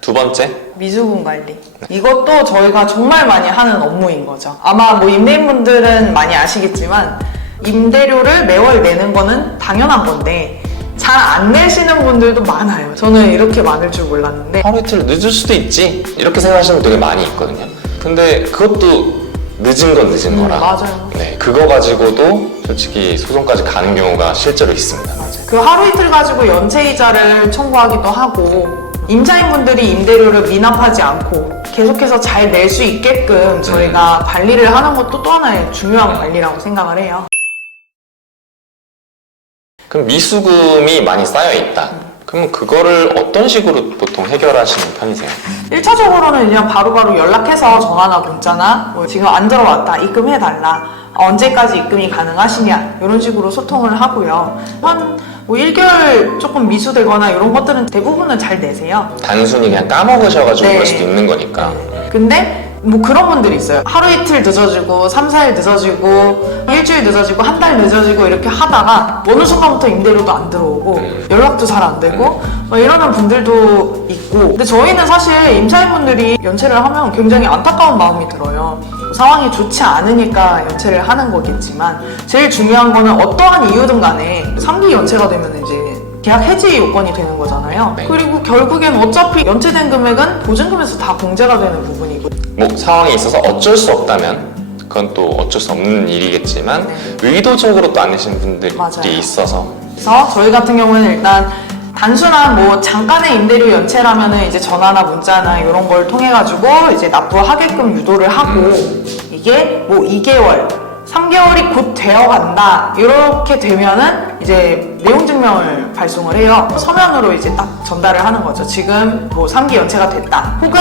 두 번째, 미수금 관리. 이것도 저희가 정말 많이 하는 업무인 거죠. 아마 뭐 임대인분들은 많이 아시겠지만 임대료를 매월 내는 거는 당연한 건데 잘 안 내시는 분들도 많아요. 저는 이렇게 많을 줄 몰랐는데 하루 이틀 늦을 수도 있지 이렇게 생각하시는 분 되게 많이 있거든요. 근데 그것도 늦은 건 늦은 거라. 맞아요. 네, 그거 가지고도 솔직히 소송까지 가는 경우가 실제로 있습니다. 맞아요. 그 하루 이틀 가지고 연체이자를 청구하기도 하고 임차인분들이 임대료를 미납하지 않고 계속해서 잘 낼 수 있게끔 저희가 관리를 하는 것도 또 하나의 중요한 관리라고 생각을 해요. 그럼 미수금이 많이 쌓여 있다. 그럼 그거를 어떤 식으로 보통 해결하시는 편이세요? 1차적으로는 그냥 바로바로 연락해서 전화나 문자나 뭐 지금 안 들어왔다 입금해달라 언제까지 입금이 가능하시냐 이런 식으로 소통을 하고요. 한 뭐 1개월 조금 미수되거나 이런 것들은 대부분은 잘 내세요. 단순히 그냥 까먹으셔가지고 네. 그럴 수도 있는 거니까. 근데 뭐 그런 분들이 있어요. 하루 이틀 늦어지고 3, 4일 늦어지고 일주일 늦어지고 한 달 늦어지고 이렇게 하다가 어느 순간부터 임대료도 안 들어오고 연락도 잘 안 되고 뭐 이러는 분들도 있고 근데 저희는 사실 임차인분들이 연체를 하면 굉장히 안타까운 마음이 들어요. 상황이 좋지 않으니까 연체를 하는 거겠지만 제일 중요한 거는 어떠한 이유든 간에 3기 연체가 되면 이제 계약 해지 요건이 되는 거잖아요. 네. 그리고 결국엔 어차피 연체된 금액은 보증금에서 다 공제가 되는 부분이고 뭐 상황이 있어서 어쩔 수 없다면 그건 또 어쩔 수 없는 일이겠지만 의도적으로 또 안 내시는 분들이 맞아요. 있어서 그래서 저희 같은 경우는 일단 단순한 뭐 잠깐의 임대료 연체라면은 이제 전화나 문자나 이런 걸 통해 가지고 이제 납부하게끔 유도를 하고 이게 뭐 2개월, 3개월이 곧 되어 간다 이렇게 되면은 이제 내용 증명을 발송을 해요. 서면으로 이제 딱 전달을 하는 거죠. 지금 뭐 3기 연체가 됐다. 혹은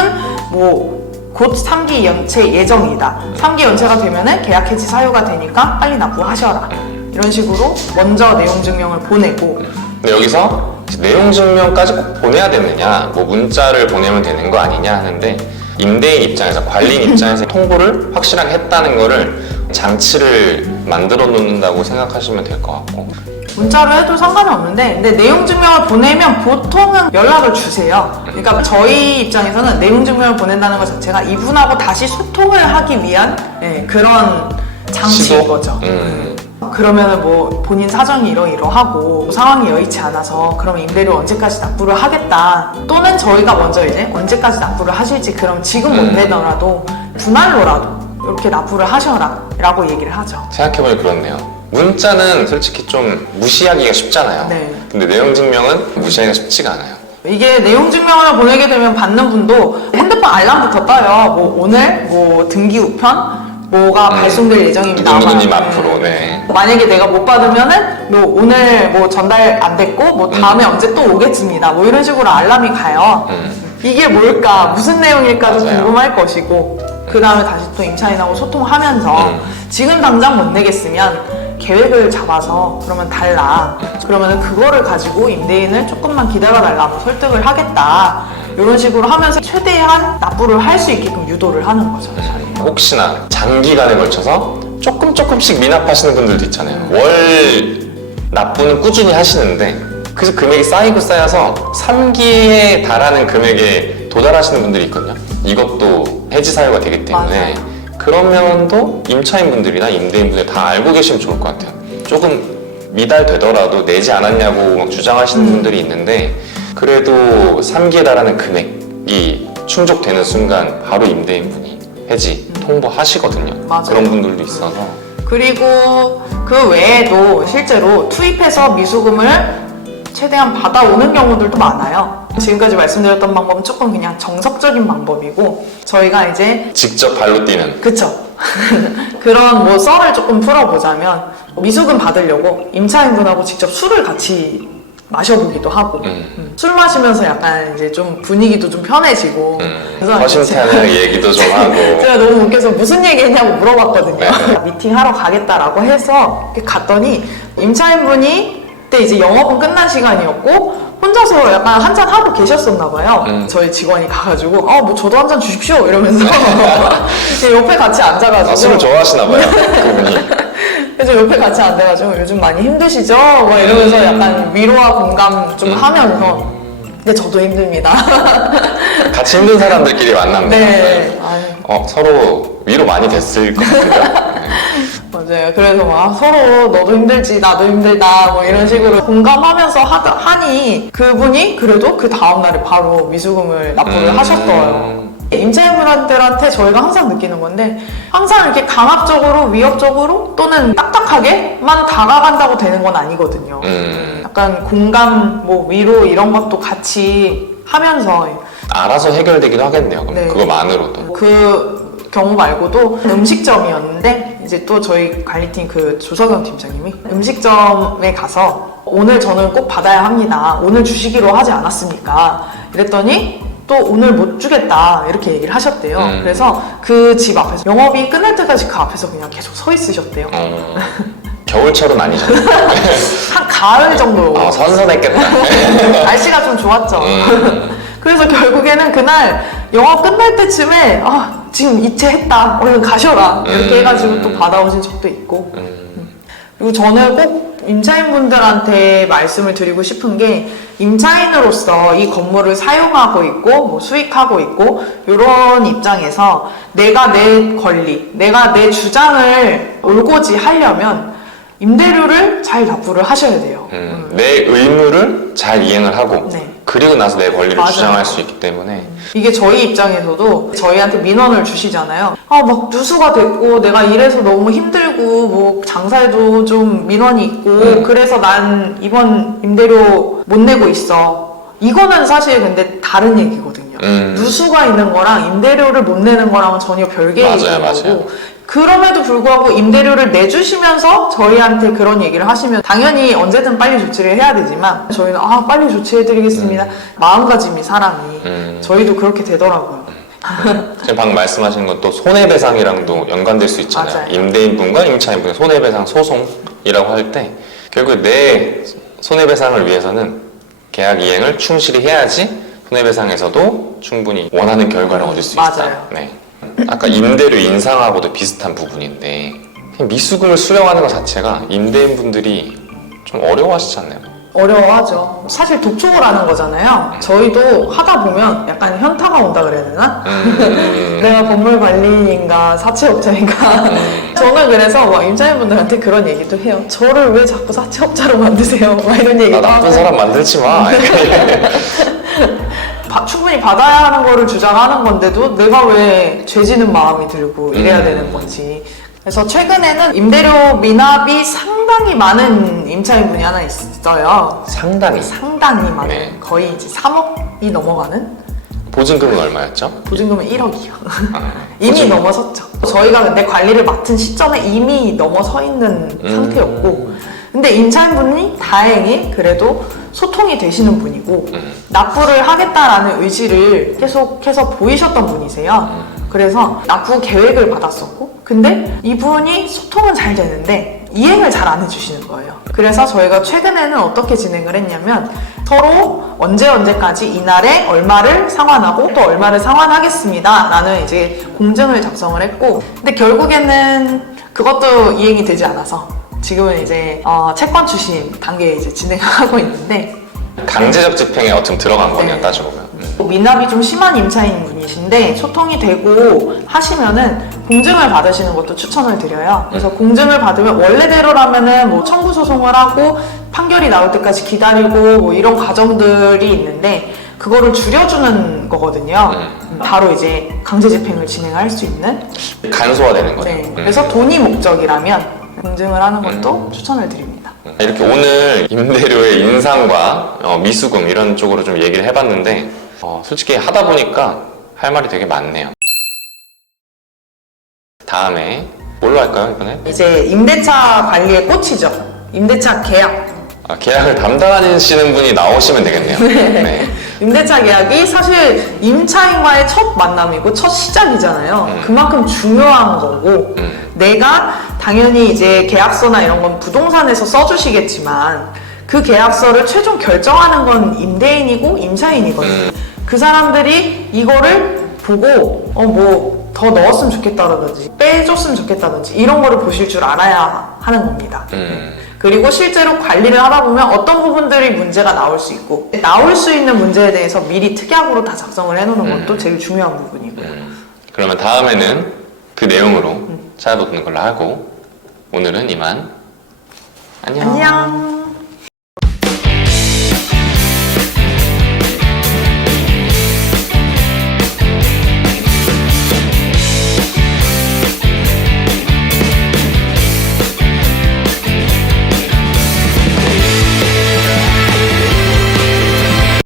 뭐 곧 3기 연체 예정이다. 3기 연체가 되면은 계약 해지 사유가 되니까 빨리 납부하셔라. 이런 식으로 먼저 내용 증명을 보내고 근데 여기서 내용 증명까지 꼭 보내야 되느냐 뭐 문자를 보내면 되는 거 아니냐 하는데 임대인 입장에서 관리인 입장에서 통보를 확실하게 했다는 거를 장치를 만들어 놓는다고 생각하시면 될 것 같고 문자로 해도 상관은 없는데 근데 내용 증명을 보내면 보통은 연락을 주세요. 그러니까 저희 입장에서는 내용 증명을 보낸다는 것 자체가 이분하고 다시 소통을 하기 위한 그런 장치인 시도? 거죠. 그러면은 뭐 본인 사정이 이러이러하고 상황이 여의치 않아서 그럼 임대료 언제까지 납부를 하겠다 또는 저희가 먼저 이제 언제까지 납부를 하실지 그럼 지금 못 내더라도 분할로라도 이렇게 납부를 하셔라 라고 얘기를 하죠. 생각해보니 그렇네요. 문자는 솔직히 좀 무시하기가 쉽잖아요. 네. 근데 내용 증명은 무시하기가 쉽지가 않아요. 이게 내용 증명을 보내게 되면 받는 분도 핸드폰 알람부터 떠요. 뭐 오늘 뭐 등기 우편 뭐가 발송될 예정입니다. 누구님 앞으로 네. 만약에 내가 못 받으면은 뭐 오늘 뭐 전달 안 됐고 뭐 다음에 언제 또 오겠습니다. 뭐 이런 식으로 알람이 가요. 이게 뭘까 무슨 내용일까도 맞아요. 궁금할 것이고 그 다음에 다시 또 임차인하고 소통하면서 지금 당장 못 내겠으면 계획을 잡아서 그러면 달라. 그러면 그거를 가지고 임대인을 조금만 기다려달라고 설득을 하겠다. 이런 식으로 하면서 최대한 납부를 할 수 있게끔 유도를 하는 거죠. 혹시나 장기간에 걸쳐서 조금씩 미납하시는 분들도 있잖아요. 월 납부는 꾸준히 하시는데 그래서 금액이 쌓이고 쌓여서 3기에 달하는 금액에 도달하시는 분들이 있거든요. 이것도 해지 사유가 되기 때문에 맞아요. 그런 면도 임차인분들이나 임대인분들 다 알고 계시면 좋을 것 같아요. 조금 미달되더라도 내지 않았냐고 막 주장하시는 분들이 있는데 그래도 3기에 달하는 금액이 충족되는 순간 바로 임대인분이 해지 통보하시거든요. 맞아요. 그런 분들도 있어서 그리고 그 외에도 실제로 투입해서 미수금을 최대한 받아오는 경우들도 많아요. 지금까지 말씀드렸던 방법은 조금 그냥 정석적인 방법이고 저희가 이제 직접 발로 뛰는 그쵸 그런 뭐 썰을 조금 풀어보자면 미수금 받으려고 임차인분하고 직접 술을 같이 마셔보기도 하고 술 마시면서 약간 이제 좀 분위기도 좀 편해지고 그래서 허심탄회 얘기도 좀 하고 제가 너무 웃겨서 무슨 얘기 했냐고 물어봤거든요. 네. 미팅하러 가겠다라고 해서 이렇게 갔더니 임차인분이 그때 이제 영업은 끝난 시간이었고 혼자서 약간 한잔 하고 계셨었나 봐요. 저희 직원이 가가지고 뭐 저도 한 잔 주십시오 이러면서 옆에 같이 앉아가지고 술을 좋아하시나 봐요. 그분이 그래서 옆에 같이 앉아가지고 요즘 많이 힘드시죠? 막 이러면서 약간 위로와 공감 좀 하면서 근데 저도 힘듭니다. 같이 힘든 사람들끼리 만나면 네. 아유, 서로 위로 많이 됐을 것 같은데요. 맞아요. 그래서 막 서로 너도 힘들지 나도 힘들다 뭐 이런 식으로 공감하면서 하니 그분이 그래도 그 다음날에 바로 미수금을 납부를 하셨어요. 임차인분들한테 저희가 항상 느끼는 건데 항상 이렇게 강압적으로 위협적으로 또는 딱딱하게만 다가간다고 되는 건 아니거든요. 약간 공감, 뭐 위로 이런 것도 같이 하면서 알아서 해결되기도 하겠네요. 그럼 네. 그거만으로도. 그 경우 말고도 음식점이었는데 이제 또 저희 관리팀 그 조석영 팀장님이 음식점에 가서 오늘 저는 꼭 받아야 합니다. 오늘 주시기로 하지 않았습니까? 이랬더니 또 오늘 못 주겠다 이렇게 얘기를 하셨대요. 그래서 그 집 앞에서 영업이 끝날 때까지 그 앞에서 그냥 계속 서 있으셨대요. 겨울철은 아니잖아요. 한 가을 정도. 선선했겠다. 날씨가 좀 좋았죠. 그래서 결국에는 그날 영업 끝날 때쯤에 지금 이체했다 얼른 가셔라 이렇게 해가지고 또 받아오신 적도 있고. 그리고 저는 꼭 임차인분들한테 말씀을 드리고 싶은 게 임차인으로서 이 건물을 사용하고 있고 뭐 수익하고 있고 이런 입장에서 내가 내 권리, 내가 내 주장을 올고지 하려면 임대료를 잘 납부를 하셔야 돼요. 내 의무를 잘 이행을 하고 네. 그리고 나서 내 권리를 맞아요. 주장할 수 있기 때문에 이게 저희 입장에서도 저희한테 민원을 주시잖아요. 막 누수가 됐고 내가 이래서 너무 힘들고 뭐 장사에도 좀 민원이 있고 그래서 난 이번 임대료 못 내고 있어. 이거는 사실 근데 다른 얘기거든요. 누수가 있는 거랑 임대료를 못 내는 거랑은 전혀 별개의 맞아요, 거고 맞아요. 그럼에도 불구하고 임대료를 내주시면서 저희한테 그런 얘기를 하시면 당연히 언제든 빨리 조치를 해야 되지만 저희는 빨리 조치해드리겠습니다. 마음가짐이 사람이 저희도 그렇게 되더라고요. 지금 방금 말씀하신 건 또 손해배상이랑도 연관될 수 있잖아요. 맞아요. 임대인분과 임차인분의 손해배상 소송이라고 할 때 결국 내 손해배상을 위해서는 계약 이행을 충실히 해야지 손해배상에서도 충분히 원하는 결과를 얻을 수 있다. 맞아요. 네. 아까 임대료 인상하고도 비슷한 부분인데 그냥 미수금을 수령하는 것 자체가 임대인분들이 좀 어려워하시지 않나요? 어려워하죠. 사실 독촉을 하는 거잖아요. 저희도 하다 보면 약간 현타가 온다 그래야 되나? 내가 건물 관리인가 사채업자인가? 저는 그래서 막 임차인분들한테 그런 얘기도 해요. 저를 왜 자꾸 사채업자로 만드세요? 막 이런 나 얘기도 나쁜 하고. 사람 만들지 마. 충분히 받아야 하는 거를 주장하는 건데도 내가 왜 죄지는 마음이 들고 이래야 되는 건지. 그래서 최근에는 임대료 미납이 상당히 많은 임차인분이 하나 있어요. 상당히. 상당히 많은. 네. 거의 이제 3억이 넘어가는? 보증금은 얼마였죠? 보증금은 1억이요. 이미 보증금. 넘어섰죠. 저희가 근데 관리를 맡은 시점에 이미 넘어서 있는 상태였고 근데 임차인분이 다행히 그래도 소통이 되시는 분이고 납부를 하겠다라는 의지를 계속해서 보이셨던 분이세요. 그래서 납부 계획을 받았었고 근데 이분이 소통은 잘 되는데 이행을 잘 안 해주시는 거예요. 그래서 저희가 최근에는 어떻게 진행을 했냐면 서로 언제까지 이날에 얼마를 상환하고 또 얼마를 상환하겠습니다 라는 이제 공증을 작성을 했고 근데 결국에는 그것도 이행이 되지 않아서 지금은 이제 채권 추심 단계에 이제 진행하고 있는데 강제적 집행에 어떻게 들어간 거네요, 네. 따져보면. 미납이 좀 심한 임차인 분이신데 소통이 되고 하시면은 공증을 받으시는 것도 추천을 드려요. 그래서 공증을 받으면 원래대로라면은 뭐 청구 소송을 하고 판결이 나올 때까지 기다리고 뭐 이런 과정들이 있는데 그거를 줄여주는 거거든요. 바로 이제 강제 집행을 진행할 수 있는. 간소화되는 거네요. 네. 그래서 돈이 목적이라면 공증을 하는 것도 추천을 드립니다. 이렇게 오늘 임대료의 인상과 미수금 이런 쪽으로 좀 얘기를 해봤는데 솔직히 하다 보니까 할 말이 되게 많네요. 다음에 뭘로 할까요, 이번에? 이제 임대차 관리의 꽃이죠. 임대차 계약. 계약을 담당하시는 분이 나오시면 되겠네요. 네. 임대차 계약이 사실 임차인과의 첫 만남이고 첫 시작이잖아요. 그만큼 중요한 거고 내가 당연히 이제 계약서나 이런 건 부동산에서 써주시겠지만 그 계약서를 최종 결정하는 건 임대인이고 임차인이거든요. 그 사람들이 이거를 보고 뭐 더 넣었으면 좋겠다라든지 빼줬으면 좋겠다든지 이런 거를 보실 줄 알아야 하는 겁니다. 그리고 실제로 관리를 하다 보면 어떤 부분들이 문제가 나올 수 있고 나올 수 있는 문제에 대해서 미리 특약으로 다 작성을 해놓는 것도 제일 중요한 부분이고요. 그러면 다음에는 그 내용으로 찾아보는 걸로 하고 오늘은 이만. 안녕. 안녕.